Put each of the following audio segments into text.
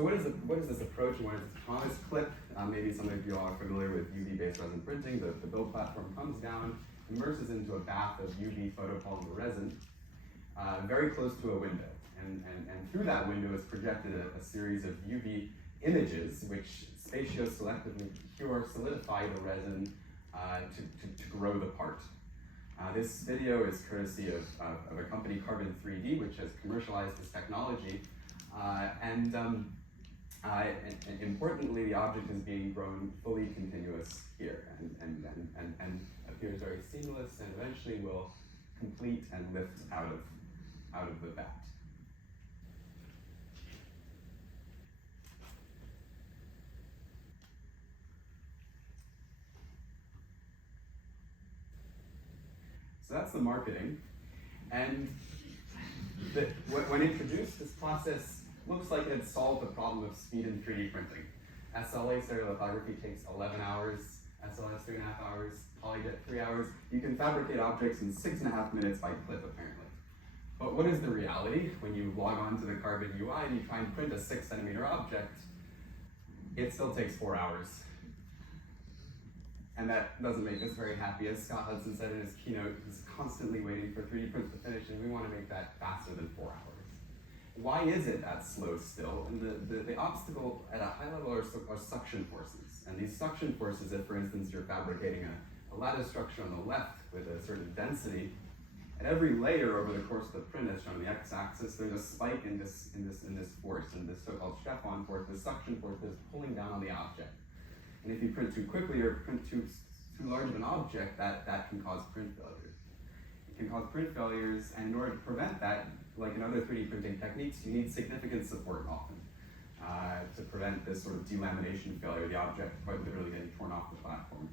So what is this approach and what is this promise? Clip, maybe some of you are familiar with UV-based resin printing. The build platform comes down, immerses into a bath of UV photopolymer resin, very close to a window. And through that window is projected a series of UV images which spatio-selectively cure, solidify the resin to grow the part. This video is courtesy of a company, Carbon 3D, which has commercialized this technology. And importantly, the object is being grown fully continuous here and appears very seamless and eventually will complete and lift out of the vat. So that's the marketing. And when introduced, this process looks like it had solved the problem of speed in 3D printing. SLA stereolithography takes 11 hours, SLS 3.5 hours, PolyJet 3 hours. You can fabricate objects in 6.5 minutes by clip, apparently. But what is the reality? When you log on to the Carbon UI and you try and print a 6-centimeter object, it still takes 4 hours. And that doesn't make us very happy. As Scott Hudson said in his keynote, he's constantly waiting for 3D prints to finish, and we want to make that faster than 4 hours. Why is it that slow still? And the obstacle at a high level are suction forces. And these suction forces, if for instance you're fabricating a lattice structure on the left with a certain density, at every layer over the course of the print, as shown on the x-axis, there's a spike in this force, in this so-called Stefan force, the suction force that is pulling down on the object. And if you print too quickly or print too large of an object, that can cause print failures. It can cause print failures, and in order to prevent that, like in other 3D printing techniques, you need significant support often to prevent this sort of delamination failure, the object quite literally getting torn off the platform.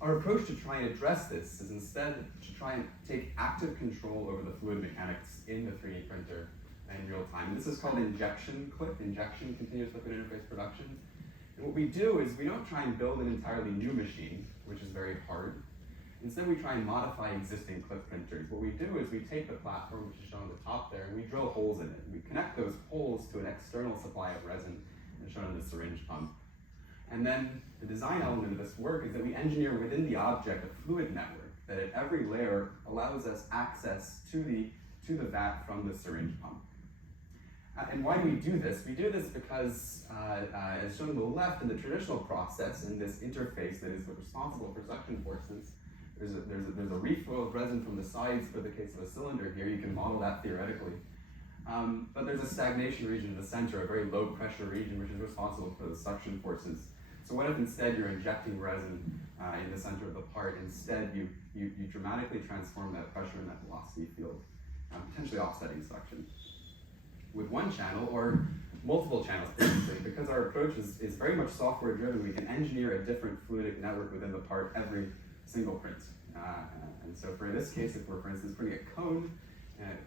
Our approach to try and address this is instead to try and take active control over the fluid mechanics in the 3D printer in real time. This is called injection clip, injection continuous liquid interface production. And what we do is we don't try and build an entirely new machine, which is very hard. Instead, we try and modify existing clip printers. What we do is we take the platform, which is shown on the top there, and we drill holes in it. We connect those holes to an external supply of resin, as shown on the syringe pump. And then the design element of this work is that we engineer within the object a fluid network that at every layer allows us access to the vat from the syringe pump. And why do we do this? We do this because, as shown on the left, in the traditional process, in this interface that is responsible for suction forces, there's a reflow of resin from the sides for the case of a cylinder here. You can model that theoretically. But there's a stagnation region in the center, a very low pressure region, which is responsible for the suction forces. So what if instead you're injecting resin in the center of the part? Instead, you dramatically transform that pressure and that velocity field, potentially offsetting suction. With one channel or multiple channels, basically, because our approach is very much software driven, we can engineer a different fluidic network within the part every single print. And so for this case, if we're, for instance, printing a cone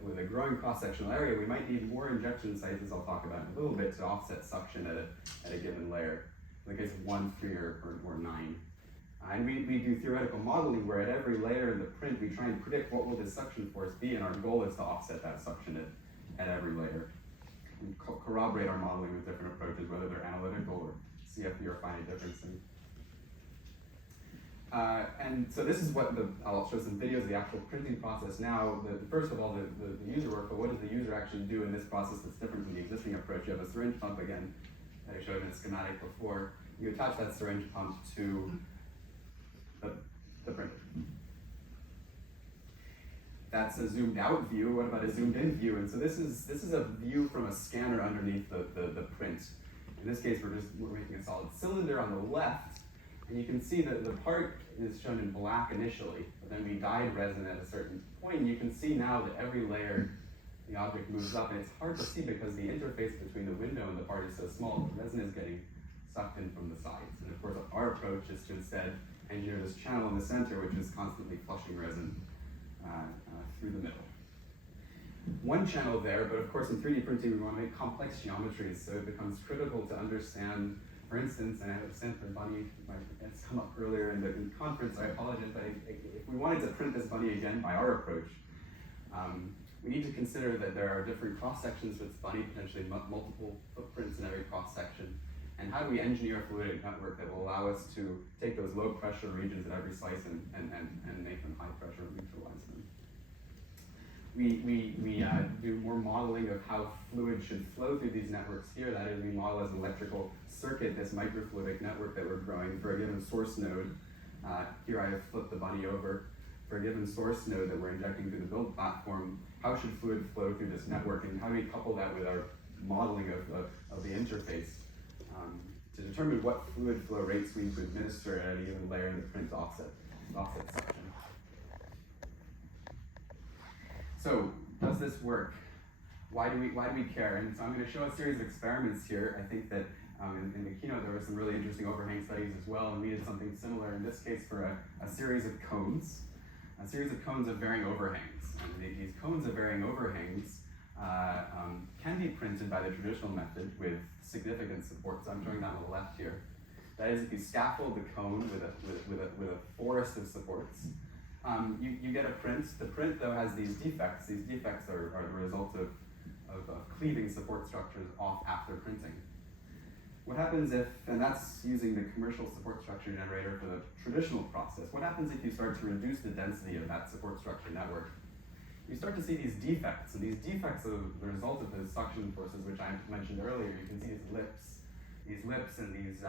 with a growing cross-sectional area, we might need more injection sites, as I'll talk about in a little bit, to offset suction at a given layer. In the case of 1, 3, or 9. And we do theoretical modeling where at every layer in the print, we try and predict what will this suction force be, and our goal is to offset that suction at every layer. We corroborate our modeling with different approaches, whether they're analytical or CFD or finite differencing. And so this is what I'll show some videos of the actual printing process now. First of all, the user work, but what does the user actually do in this process that's different from the existing approach? You have a syringe pump again, that I showed in a schematic before. You attach that syringe pump to the printer. That's a zoomed out view. What about a zoomed in view? And so this is a view from a scanner underneath the print. In this case, we're making a solid cylinder on the left, and you can see that the part is shown in black initially, but then we dyed resin at a certain point, and you can see now that every layer the object moves up, and it's hard to see because the interface between the window and the part is so small. The resin is getting sucked in from the sides. And of course, our approach is to instead engineer this channel in the center, which is constantly flushing resin through the middle. One channel there, but of course in 3D printing, we want to make complex geometries, so it becomes critical to understand, for instance, and I have a Stanford bunny, it's come up earlier in the conference, I apologize, but if we wanted to print this bunny again by our approach, We need to consider that there are different cross-sections with bunny, potentially multiple footprints in every cross-section. And how do we engineer a fluidic network that will allow us to take those low pressure regions at every slice and make them high pressure and neutralize them? We do more modeling of how fluid should flow through these networks here. That is, we model as an electrical circuit this microfluidic network that we're growing for a given source node. Here I have flipped the bunny over. For a given source node that we're injecting through the build platform, how should fluid flow through this network, and how do we couple that with our modeling of the interface to determine what fluid flow rates we need to administer at any given layer in the print offset section. So, does this work? Why do we care? And so I'm going to show a series of experiments here. I think that in the keynote there were some really interesting overhang studies as well, and we did something similar in this case for a series of cones. A series of cones of varying overhangs. And these cones of varying overhangs can be printed by the traditional method with significant support. So I'm showing that on the left here. That is, if you scaffold the cone with a forest of supports, you get a print. The print, though, has these defects. These defects are the result of cleaving support structures off after printing. What happens if, and that's using the commercial support structure generator for the traditional process, what happens if you start to reduce the density of that support structure network? You start to see these defects, and these defects are the result of the suction forces, which I mentioned earlier. You can see these lips and these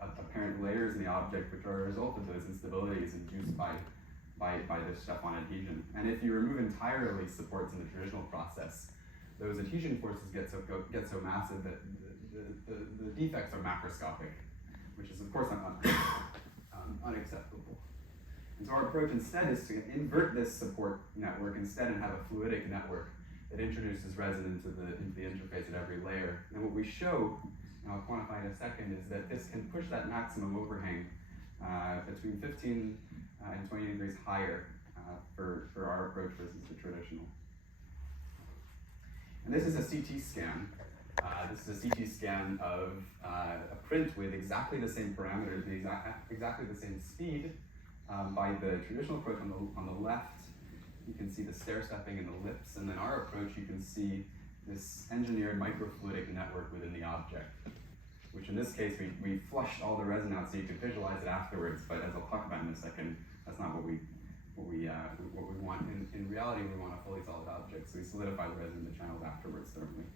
apparent layers in the object, which are a result of those instabilities induced by this step-on adhesion. And if you remove entirely supports in the traditional process, those adhesion forces get so massive that the defects are macroscopic, which is of course unacceptable. And so our approach instead is to invert this support network instead and have a fluidic network that introduces resin into the interface at every layer. And what we show, and I'll quantify in a second, is that this can push that maximum overhang between 15 and 20 degrees higher for our approach versus the traditional. And this is a CT scan. This is a CT scan of a print with exactly the same parameters, exactly the same speed by the traditional approach on the left. You can see the stair-stepping in the lips, and then our approach, you can see this engineered microfluidic network within the object, which in this case, we flushed all the resin out so you could visualize it afterwards, but as I'll talk about in a second, that's not what we want. In reality, we want a fully solid object, so we solidify the resin in the channels afterwards thermally.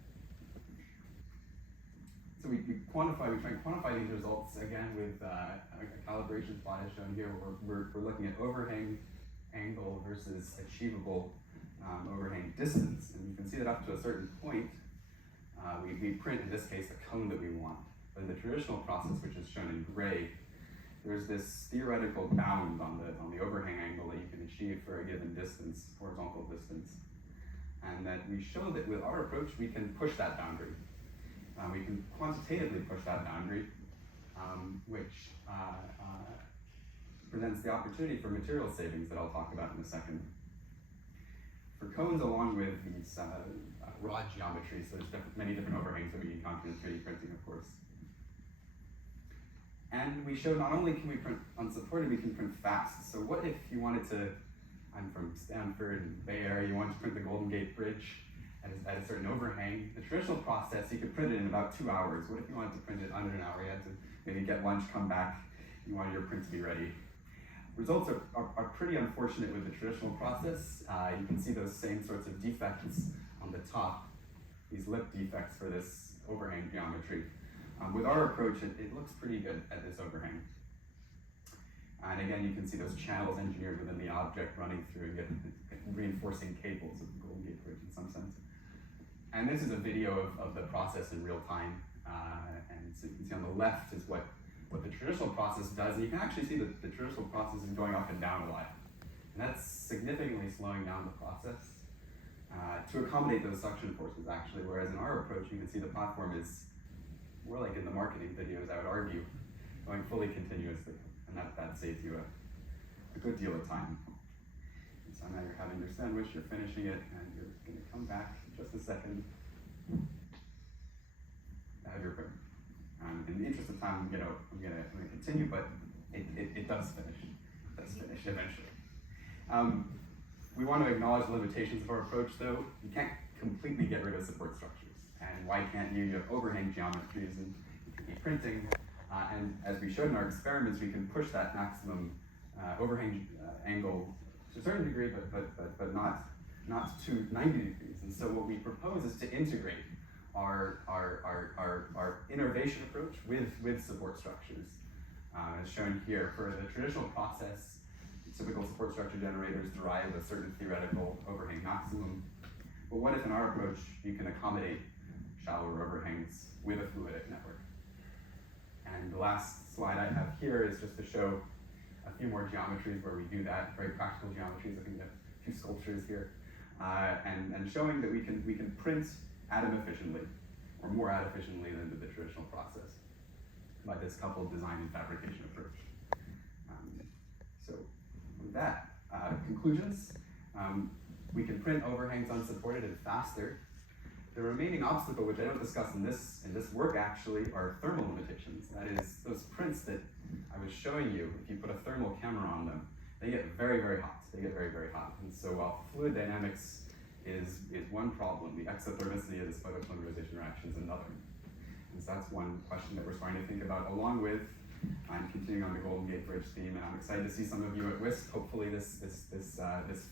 So we try and quantify these results again with a calibration plot as shown here. We're looking at overhang angle versus achievable overhang distance, and you can see that up to a certain point, we print in this case the cone that we want. But in the traditional process, which is shown in gray, there's this theoretical bound on the overhang angle that you can achieve for a given distance, horizontal distance, and that we show that with our approach we can push that boundary. We can quantitatively push that boundary, which presents the opportunity for material savings that I'll talk about in a second. For cones, along with these rod geometries, there's many different overhangs that we encounter in 3D printing, of course. And we show not only can we print unsupported, we can print fast. So what if you wanted to, I'm from Stanford and Bay Area, you wanted to print the Golden Gate Bridge at a certain overhang. The traditional process, you could print it in about 2 hours. What if you wanted to print it under an hour? You had to maybe get lunch, come back, you wanted your print to be ready. Results are pretty unfortunate with the traditional process. You can see those same sorts of defects on the top, these lip defects for this overhang geometry. With our approach, it looks pretty good at this overhang. And again, you can see those channels engineered within the object running through and reinforcing cables of the Golden Gate Bridge in some sense. And this is a video of the process in real time. And so you can see on the left is what the traditional process does. And you can actually see that the traditional process is going up and down a lot. And that's significantly slowing down the process to accommodate those suction forces, actually. Whereas in our approach, you can see the platform is more like in the marketing videos, I would argue, going fully continuously. And that saves you a good deal of time. And so now you're having your sandwich, you're finishing it, and you're going to come back in just a second. I have your print. In the interest of time, I'm gonna continue, but it does finish. It does finish eventually. We want to acknowledge the limitations of our approach, though. You can't completely get rid of support structures. And why can't you? You have overhang geometries and 3D printing. And as we showed in our experiments, we can push that maximum overhang angle to a certain degree, but not to 90 degrees. And so what we propose is to integrate our innervation approach with support structures. As shown here, for the traditional process, typical support structure generators derive a certain theoretical overhang maximum. But what if in our approach you can accommodate shallower overhangs with a fluidic network? And the last slide I have here is just to show a few more geometries where we do that, very practical geometries. Looking at a few sculptures here, and showing that we can print atom efficiently, or more atom efficiently than the traditional process, by this coupled design and fabrication approach. So with that, conclusions. We can print overhangs unsupported and faster. The remaining obstacle, which I don't discuss in this work actually, are thermal limitations. That is, those prints that I was showing you, if you put a thermal camera on them, they get very, very hot. They get very, very hot. And so while fluid dynamics is one problem, the exothermicity of this photopolymerization reaction is another. And so that's one question that we're starting to think about, along with, I'm continuing on the Golden Gate Bridge theme, and I'm excited to see some of you at WISC, hopefully this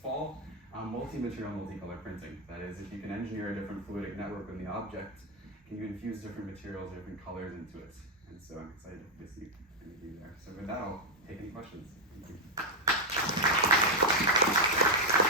fall, multi-material, multicolor printing. That is, if you can engineer a different fluidic network in the object, can you infuse different materials, different colors into it? And so I'm excited to see any of you there. So with that, I'll take any questions. Thank you.